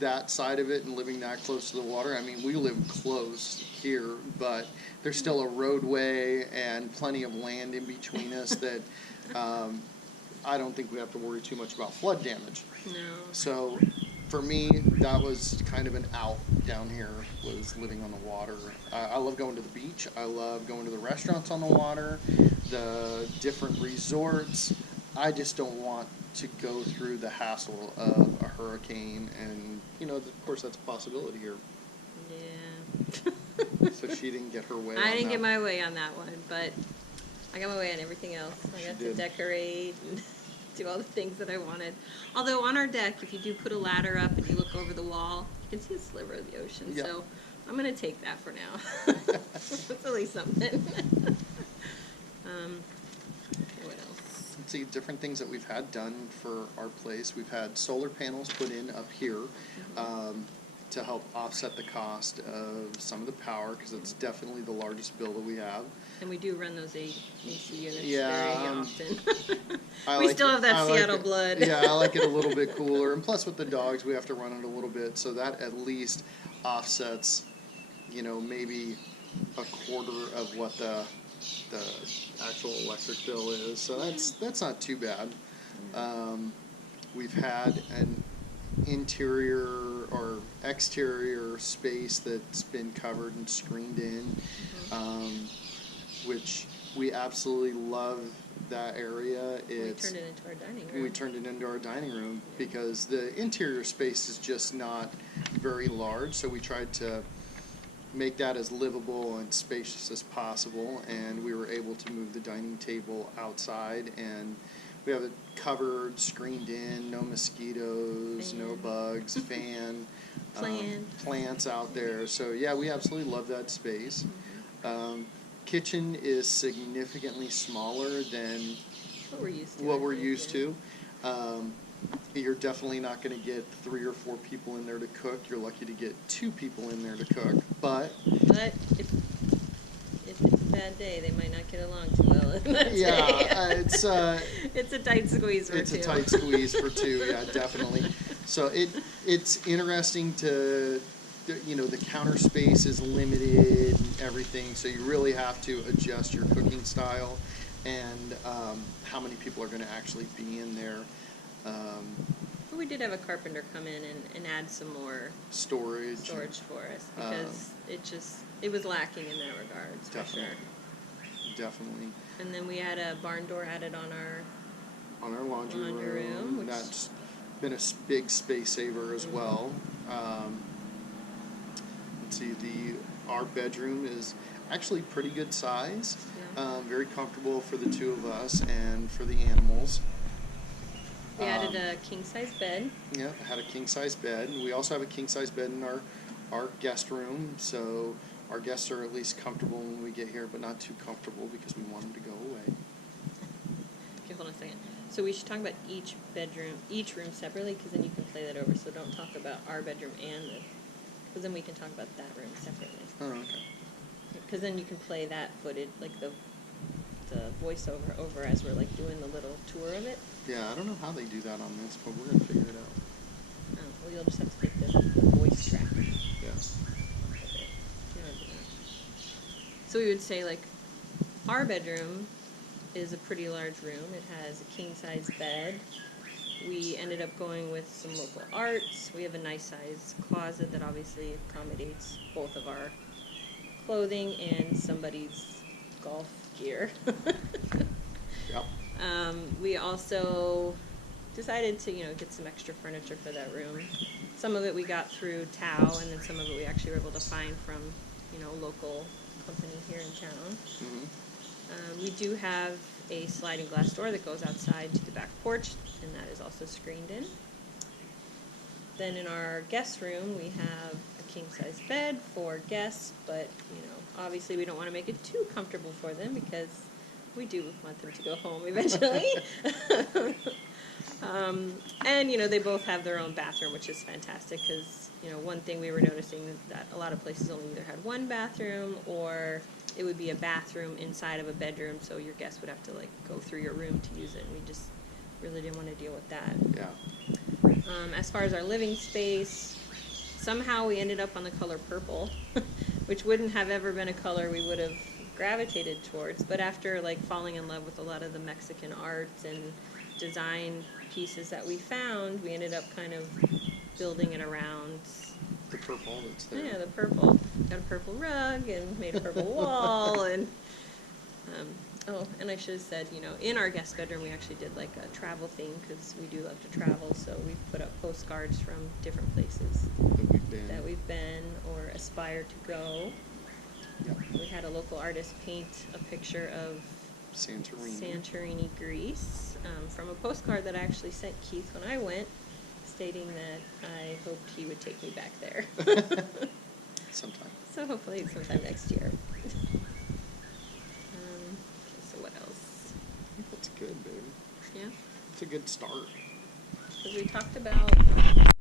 that side of it and living that close to the water. I mean, we live close here, but there's still a roadway and plenty of land in between us that I don't think we have to worry too much about flood damage. No. So for me, that was kind of an out down here, was living on the water. I love going to the beach. I love going to the restaurants on the water, the different resorts. I just don't want to go through the hassle of a hurricane, and, you know, of course, that's a possibility here. Yeah. So she didn't get her way I didn't get my way on that one, but I got my way on everything else. I got to decorate and do all the things that I wanted. Although on our deck, if you do put a ladder up and you look over the wall, you can see a sliver of the ocean. Yep. So I'm going to take that for now. That's at least something. What else? Let's see, different things that we've had done for our place. We've had solar panels put in up here to help offset the cost of some of the power, because it's definitely the largest bill that we have. And we do run those AC units Yeah, very often. I We like still it. have that I like Seattle it. blood. Yeah, I like it a little bit cooler. And plus with the dogs, we have to run it a little bit. So that at least offsets, you know, maybe a quarter of what the actual electric bill is. So that's not too bad. We've had an interior or exterior space that's been covered and screened in, which we absolutely love that area. We turned it into our dining room. We turned it into our dining room because the interior space is just not very large, so we tried to make that as livable and spacious as possible, and we were able to move the dining table outside, and we have it covered, screened in, no mosquitoes, no bugs, fan, plants out there. So yeah, we absolutely love that space. Kitchen is significantly smaller than what we're used to. You're definitely not going to get 3 or 4 people in there to cook. You're lucky to get 2 people in there to cook. But if it's a bad day, they might not get along too well. It's a tight squeeze for 2. It's a tight squeeze for 2. Yeah, definitely. So it's interesting to, you know, the counter space is limited and everything. So you really have to adjust your cooking style and how many people are going to actually be in there. But we did have a carpenter come in and add some more storage for us, because it was lacking in that regard, for sure. Definitely. And then we had a barn door added on our laundry room. That's been a big space saver as well. Let's see, our bedroom is actually pretty good size. Yeah. Very comfortable for the 2 of us and for the animals. We added a king-size bed. Yeah, had a king-size bed. We also have a king-size bed in our guest room, so our guests are at least comfortable when we get here, but not too comfortable because we want them to go away. Okay, hold on a second. So we should talk about each room separately, because then you can play that over. So don't talk about our bedroom because then we can talk about that room separately. Oh, okay. Because then you can play that footage, like the voiceover over as we're like doing the little tour of it. Yeah, I don't know how they do that on this, but we're going to figure it out. Oh, well, you'll just have to take the voice track. Yeah. So we would say, like, our bedroom is a pretty large room. It has a king-size bed. We ended up going with some local arts. We have a nice-sized closet that obviously accommodates both of our clothing and somebody's golf gear. Yep. We also decided to, get some extra furniture for that room. Some of it we got through Tao, and then some of it we actually were able to find from, a local company here in town. Mm-hmm. We do have a sliding glass door that goes outside to the back porch, and that is also screened in. Then in our guest room, we have a king-size bed for guests, but, obviously we don't want to make it too comfortable for them because we do want them to go home eventually. And, they both have their own bathroom, which is fantastic because, one thing we were noticing is that a lot of places only either had one bathroom or it would be a bathroom inside of a bedroom, so your guests would have to, go through your room to use it, and we just really didn't want to deal with that. Yeah. As far as our living space, somehow we ended up on the color purple, which wouldn't have ever been a color we would have gravitated towards. But after like falling in love with a lot of the Mexican art and design pieces that we found, we ended up kind of building it around. The purple that's there. Yeah, the purple. Got a purple rug and made a purple wall and oh, and I should have said, you know, in our guest bedroom we actually did like a travel theme because we do love to travel, so we've put up postcards from different places that we've been or aspire to go. Yep. We had a local artist paint a picture of Santorini, Greece, from a postcard that I actually sent Keith when I went, stating that I hoped he would take me back there. Sometime. So hopefully sometime next year. So what else? I think that's good, babe. Yeah? It's a good start. Because we talked about